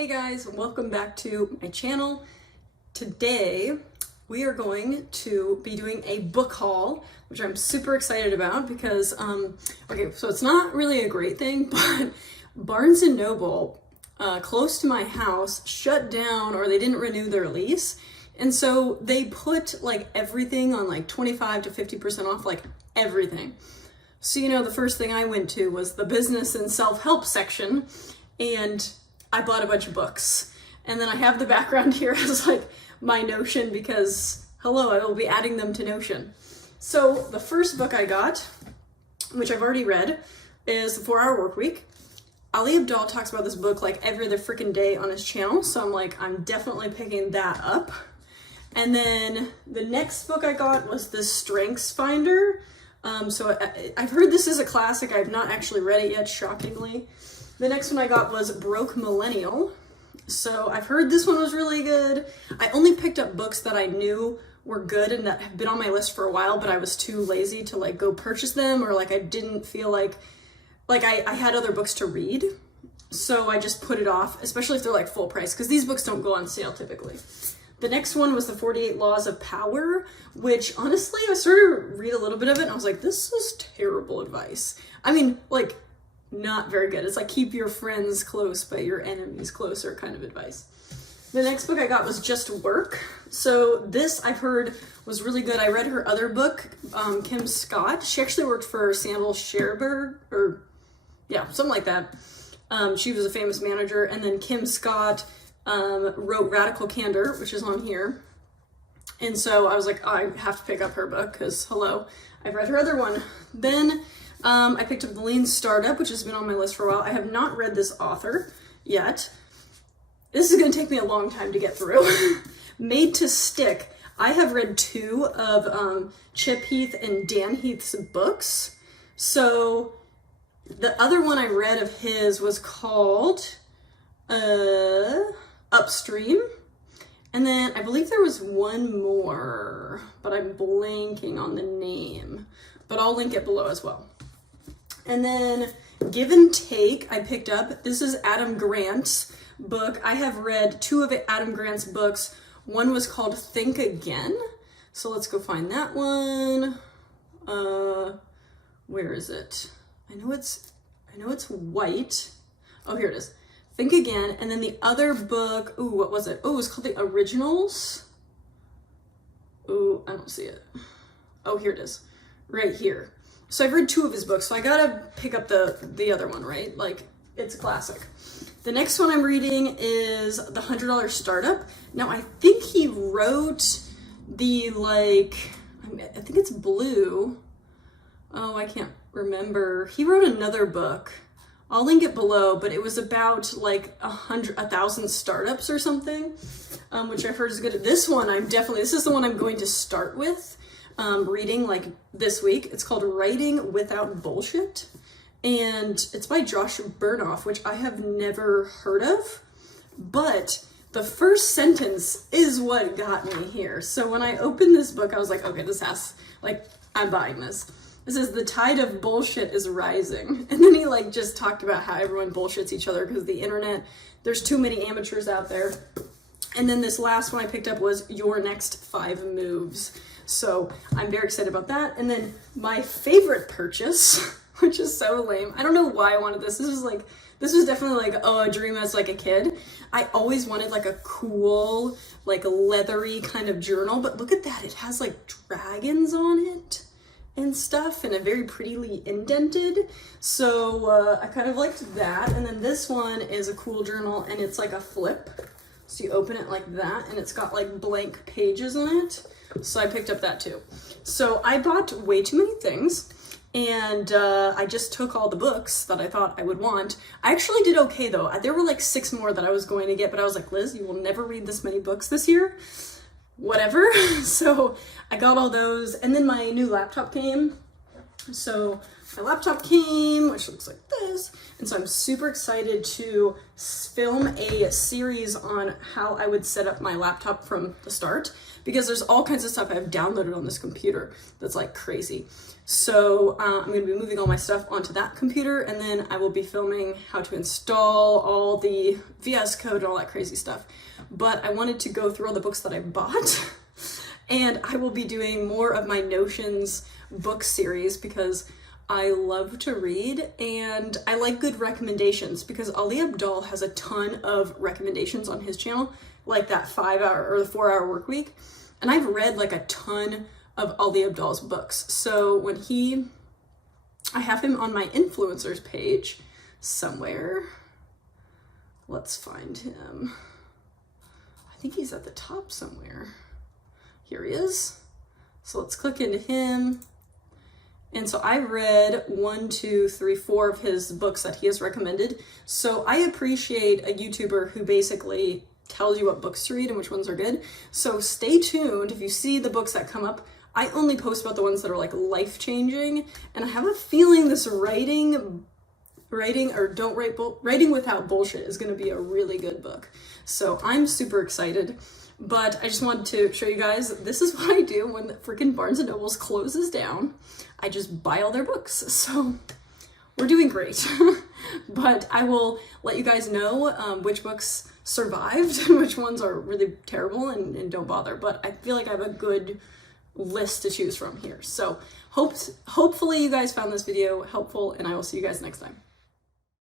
Hey guys, welcome back to my channel. Today we are going to be doing a book haul, which I'm super excited about because, okay, so it's not really a great thing, but Barnes & Noble, close to my house, shut down or they didn't renew their lease. And so they put like everything on like 25 to 50% off, like everything. So, the first thing I went to was the business and self-help section, and I bought a bunch of books. And then I have the background here as like my Notion because, hello, I will be adding them to Notion. So the first book I got, which I've already read, is The 4-Hour Workweek. Ali Abdaal talks about this book like every other freaking day on his channel. So I'm like, I'm definitely picking that up. And then the next book I got was The Strengths Finder. So I've heard this is a classic. I've not actually read it yet, shockingly. The next one I got was Broke Millennial. So I've heard this one was really good. I only picked up books that I knew were good and that have been on my list for a while, but I was too lazy to like go purchase them, or like I didn't feel like I had other books to read. So I just put it off, especially if they're like full price, because these books don't go on sale typically. The next one was The 48 Laws of Power, which honestly, I started to read a little bit of it and I was like, this is terrible advice. I mean, like, not very good. It's like keep your friends close, but your enemies closer kind of advice. The next book I got was Just Work. So this I've heard was really good. I read her other book, Kim Scott. She actually worked for Sheryl Sandburg, or yeah, something like that. She was a famous manager. And then Kim Scott wrote Radical Candor, which is on here. And so I was like, oh, I have to pick up her book because hello, I've read her other one. Then I picked up The Lean Startup, which has been on my list for a while. I have not read this author yet. This is going to take me a long time to get through. Made to Stick. I have read 2 of Chip Heath and Dan Heath's books. So the other one I read of his was called Upstream. And then I believe there was one more, but I'm blanking on the name. But I'll link it below as well. And then Give and Take, I picked up. This is Adam Grant's book. I have read 2 of Adam Grant's books. One was called Think Again. So let's go find that one. Where is it? I know it's white. Oh, here it is. Think Again. And then the other book, ooh, what was it? Oh, it was called The Originals. Ooh, I don't see it. Oh, here it is. Right here. So I've read 2 of his books, so I gotta pick up the other one, right? Like, it's a classic. The next one I'm reading is The $100 Startup. Now, I think he wrote the, like, I think it's blue. Oh, I can't remember. He wrote another book. I'll link it below, but it was about like 1,000 startups or something, which I've heard is good. This one, this is the one I'm going to start with. Reading like this week. It's called Writing Without Bullshit, and it's by Josh Bernoff, which I have never heard of, but the first sentence is what got me here. So when I opened this book, I was like, okay, I'm buying this. It says, the tide of bullshit is rising. And then he like just talked about how everyone bullshits each other because the internet, there's too many amateurs out there. And then this last one I picked up was Your Next 5 Moves. So I'm very excited about that. And then my favorite purchase, which is so lame. I don't know why I wanted this. This was definitely like, oh, a dream as like a kid. I always wanted like a cool, like leathery kind of journal, but look at that. It has like dragons on it and stuff, and a very prettily indented. So I kind of liked that. And then this one is a cool journal, and it's like a flip. So you open it like that, and it's got like blank pages on it. So I picked up that too. So I bought way too many things, and I just took all the books that I thought I would want. I actually did okay though. There were like 6 more that I was going to get, but I was like, Liz, you will never read this many books this year. Whatever. So I got all those, and then my new laptop came. So my laptop came, which looks like this, and so I'm super excited to film a series on how I would set up my laptop from the start, because there's all kinds of stuff I've downloaded on this computer that's like crazy. So I'm going to be moving all my stuff onto that computer, and then I will be filming how to install all the VS Code and all that crazy stuff. But I wanted to go through all the books that I bought, and I will be doing more of my Notions book series because I love to read and I like good recommendations, because Ali Abdaal has a ton of recommendations on his channel, like that 5-hour or the 4-hour work week. And I've read like a ton of Ali Abdaal's books. So when I have him on my influencers page somewhere. Let's find him. I think he's at the top somewhere. Here he is. So let's click into him. And so I read 1, 2, 3, 4 of his books that he has recommended. So I appreciate a YouTuber who basically tells you what books to read and which ones are good. So stay tuned. If you see the books that come up, I only post about the ones that are like life-changing. And I have a feeling this writing without bullshit is going to be a really good book. So I'm super excited. But I just wanted to show you guys, this is what I do when the freaking Barnes & Noble's closes down. I just buy all their books. So we're doing great. But I will let you guys know which books survived and which ones are really terrible and don't bother. But I feel like I have a good list to choose from here. So hopefully you guys found this video helpful, and I will see you guys next time.